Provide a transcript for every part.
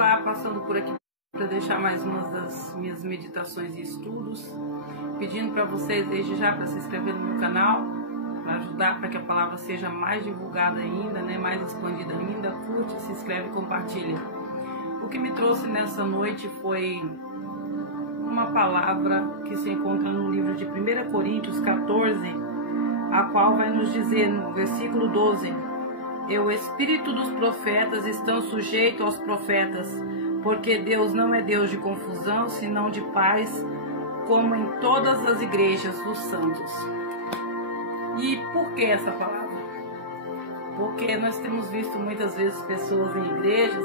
Olá, passando por aqui para deixar mais uma das minhas meditações e estudos, pedindo para vocês desde já para se inscrever no meu canal, para ajudar para que a palavra seja mais divulgada ainda, né, mais expandida ainda. Curte, se inscreve e compartilha. O que me trouxe nessa noite foi uma palavra que se encontra no livro de 1 Coríntios 14, a qual vai nos dizer no versículo 12: "E o espírito dos profetas estão sujeitos aos profetas, porque Deus não é Deus de confusão, senão de paz, como em todas as igrejas dos santos." E por que essa palavra? Porque nós temos visto muitas vezes pessoas em igrejas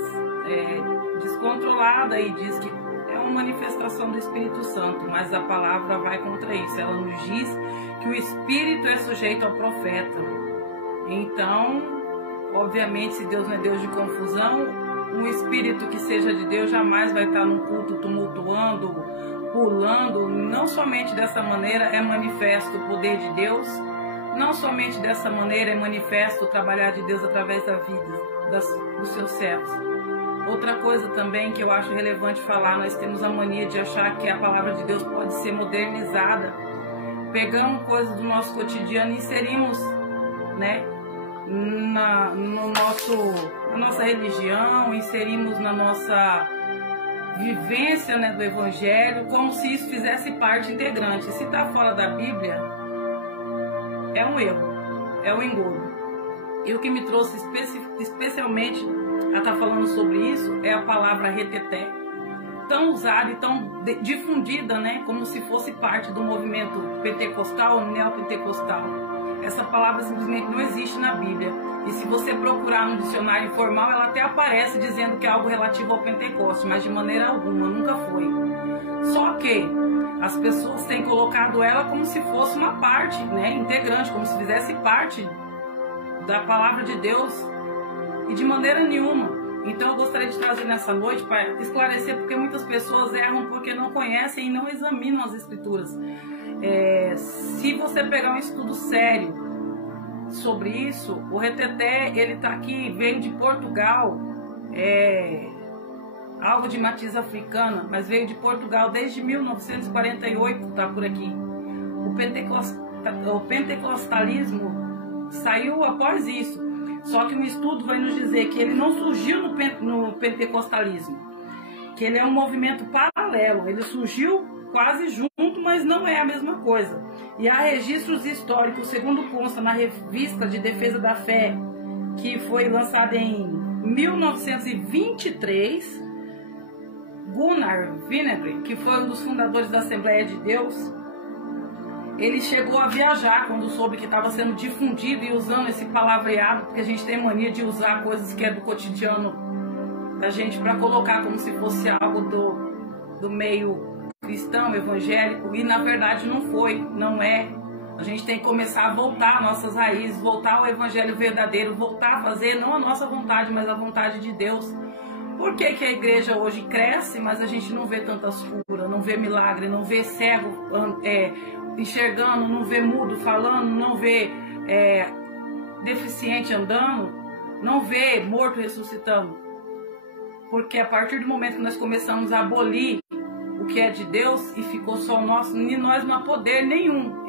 descontroladas e diz que é uma manifestação do Espírito Santo, mas a palavra vai contra isso. Ela nos diz que o Espírito é sujeito ao profeta. Então, obviamente, se Deus não é Deus de confusão, um espírito que seja de Deus jamais vai estar num culto tumultuando, pulando. Não somente dessa maneira é manifesto o poder de Deus, não somente dessa maneira é manifesto o trabalhar de Deus através da vida dos seus servos. Outra coisa também que eu acho relevante falar, nós temos a mania de achar que a palavra de Deus pode ser modernizada. Pegamos coisas do nosso cotidiano e inserimos, né, na nossa religião, inserimos na nossa vivência, né, do Evangelho, como se isso fizesse parte integrante. Se está fora da Bíblia, é um erro, é um engodo. E o que me trouxe especialmente a estar falando sobre isso é a palavra reteté, tão usada e tão difundida, né, como se fosse parte do movimento pentecostal ou neopentecostal. Essa palavra simplesmente não existe na Bíblia. E se você procurar no dicionário informal, ela até aparece dizendo que é algo relativo ao Pentecoste, mas de maneira alguma, nunca foi. Só que as pessoas têm colocado ela como se fosse uma parte, né, integrante, como se fizesse parte da palavra de Deus, e de maneira nenhuma. Então eu gostaria de trazer nessa noite para esclarecer, porque muitas pessoas erram porque não conhecem e não examinam as Escrituras. Se você pegar um estudo sério sobre isso, o reteté, ele tá aqui, veio de Portugal, algo de matiz africana, mas veio de Portugal desde 1948, tá por aqui. O pentecostalismo saiu após isso, só que um estudo vai nos dizer que ele não surgiu no pentecostalismo, que ele é um movimento paralelo, ele surgiu quase junto, mas não é a mesma coisa. E há registros históricos, segundo consta na Revista de Defesa da Fé, que foi lançada em 1923, Gunnar Vinegre, que foi um dos fundadores da Assembleia de Deus, ele chegou a viajar quando soube que estava sendo difundido e usando esse palavreado, porque a gente tem mania de usar coisas que é do cotidiano da gente para colocar como se fosse algo do meio cristão, evangélico, e na verdade não foi, não é. A gente tem que começar a voltar às nossas raízes, voltar ao evangelho verdadeiro, voltar a fazer não a nossa vontade, mas a vontade de Deus. Por que que a igreja hoje cresce, mas a gente não vê tantas curas, não vê milagre, não vê cego enxergando, não vê mudo falando, não vê deficiente andando, não vê morto ressuscitando? Porque a partir do momento que nós começamos a abolir o que é de Deus e ficou só o nosso, em nós não há poder nenhum,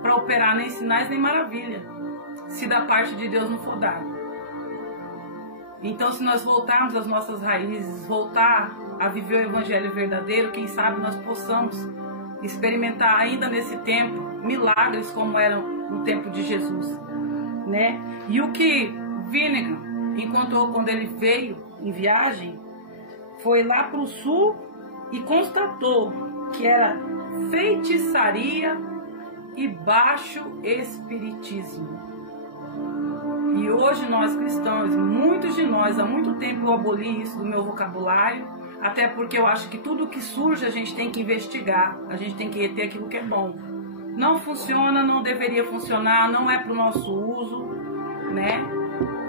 para operar nem sinais nem maravilha, se da parte de Deus não for dado. Então, se nós voltarmos às nossas raízes, voltar a viver o evangelho verdadeiro, quem sabe nós possamos experimentar ainda nesse tempo milagres como eram no tempo de Jesus, né? E o que Vinegre encontrou quando ele veio em viagem foi lá para o sul e constatou que era feitiçaria e baixo espiritismo. E hoje nós cristãos, muitos de nós, há muito tempo eu aboli isso do meu vocabulário, até porque eu acho que tudo que surge a gente tem que investigar, a gente tem que reter aquilo que é bom. Não funciona, não deveria funcionar, não é para o nosso uso, né?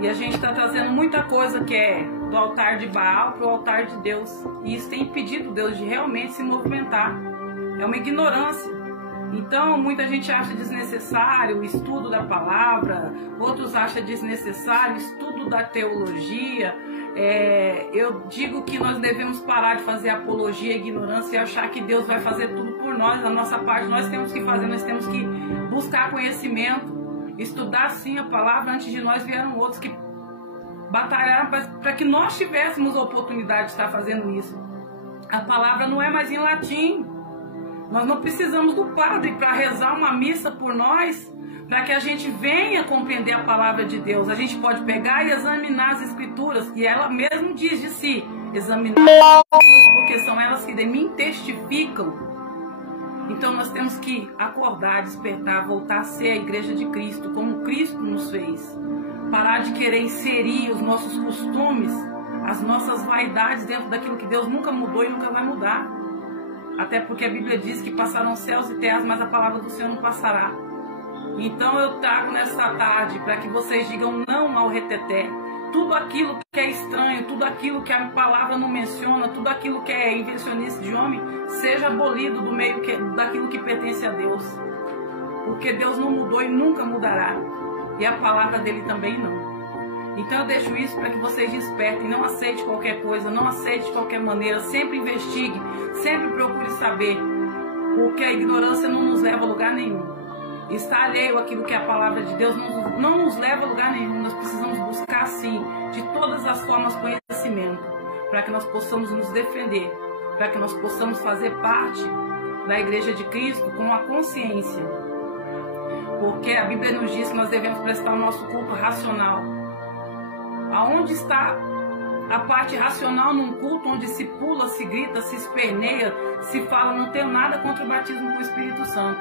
E a gente está trazendo muita coisa que é do altar de Baal para o altar de Deus. E isso tem impedido Deus de realmente se movimentar. É uma ignorância. Então, muita gente acha desnecessário o estudo da palavra, outros acham desnecessário o estudo da teologia, Eu digo que nós devemos parar de fazer apologia à ignorância e achar que Deus vai fazer tudo por nós. A nossa parte nós temos que fazer, nós temos que buscar conhecimento, estudar sim a palavra. Antes de nós vieram outros que batalharam para que nós tivéssemos a oportunidade de estar fazendo isso. A palavra não é mais em latim. Nós não precisamos do padre para rezar uma missa por nós, para que a gente venha compreender a palavra de Deus. A gente pode pegar e examinar as escrituras, e ela mesmo diz de si, examinar as escrituras, porque são elas que de mim testificam. Então nós temos que acordar, despertar, voltar a ser a igreja de Cristo, como Cristo nos fez. Parar de querer inserir os nossos costumes, as nossas vaidades dentro daquilo que Deus nunca mudou e nunca vai mudar. Até porque a Bíblia diz que passarão céus e terras, mas a palavra do Senhor não passará. Então eu trago nesta tarde para que vocês digam não ao reteté. Tudo aquilo que é estranho, tudo aquilo que a palavra não menciona, tudo aquilo que é invencionice de homem, seja abolido do meio daquilo que pertence a Deus. Porque Deus não mudou e nunca mudará. E a palavra dele também não. Então eu deixo isso para que vocês despertem. Não aceite qualquer coisa, não aceite de qualquer maneira. Sempre investigue, sempre procure saber. Porque a ignorância não nos leva a lugar nenhum. Estar alheio àquilo que é a palavra de Deus não nos leva a lugar nenhum. Nós precisamos buscar sim, de todas as formas, conhecimento, para que nós possamos nos defender, para que nós possamos fazer parte da igreja de Cristo com a consciência. Porque a Bíblia nos diz que nós devemos prestar o nosso culto racional. Aonde está a parte racional num culto onde se pula, se grita, se esperneia, se fala? Não tenho nada contra o batismo com o Espírito Santo.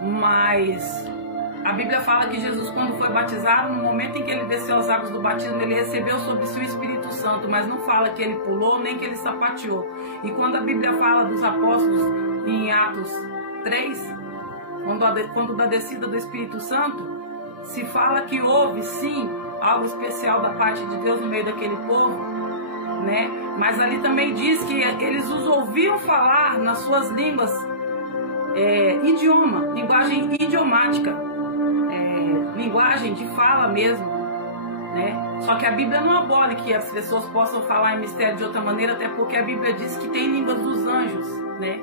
Mas a Bíblia fala que Jesus, quando foi batizado, no momento em que ele desceu as águas do batismo, ele recebeu sobre si o Espírito Santo, mas não fala que ele pulou, nem que ele sapateou. E quando a Bíblia fala dos apóstolos em Atos 3, quando da descida do Espírito Santo, se fala que houve sim algo especial da parte de Deus no meio daquele povo, né? Mas ali também diz que eles os ouviam falar nas suas línguas, linguagem idiomática, linguagem de fala mesmo, né? Só que a Bíblia não abole que as pessoas possam falar em mistério de outra maneira, até porque a Bíblia diz que tem línguas dos anjos, né?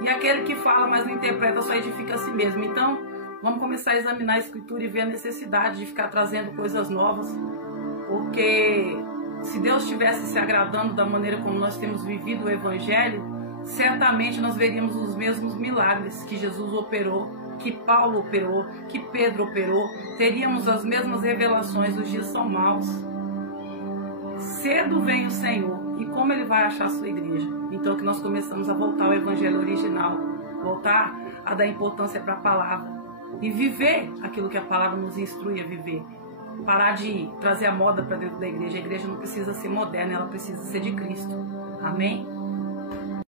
E aquele que fala, mas não interpreta, só edifica a si mesmo. Então, vamos começar a examinar a Escritura e ver a necessidade de ficar trazendo coisas novas, porque se Deus estivesse se agradando da maneira como nós temos vivido o Evangelho, certamente nós veríamos os mesmos milagres que Jesus operou, que Paulo operou, que Pedro operou, teríamos as mesmas revelações. Os dias são maus. Cedo vem o Senhor, e como Ele vai achar a sua igreja? Então que nós começamos a voltar ao Evangelho original, voltar a dar importância para a palavra e viver aquilo que a palavra nos instrui a viver. Parar de trazer a moda para dentro da igreja. A igreja não precisa ser moderna, ela precisa ser de Cristo. Amém?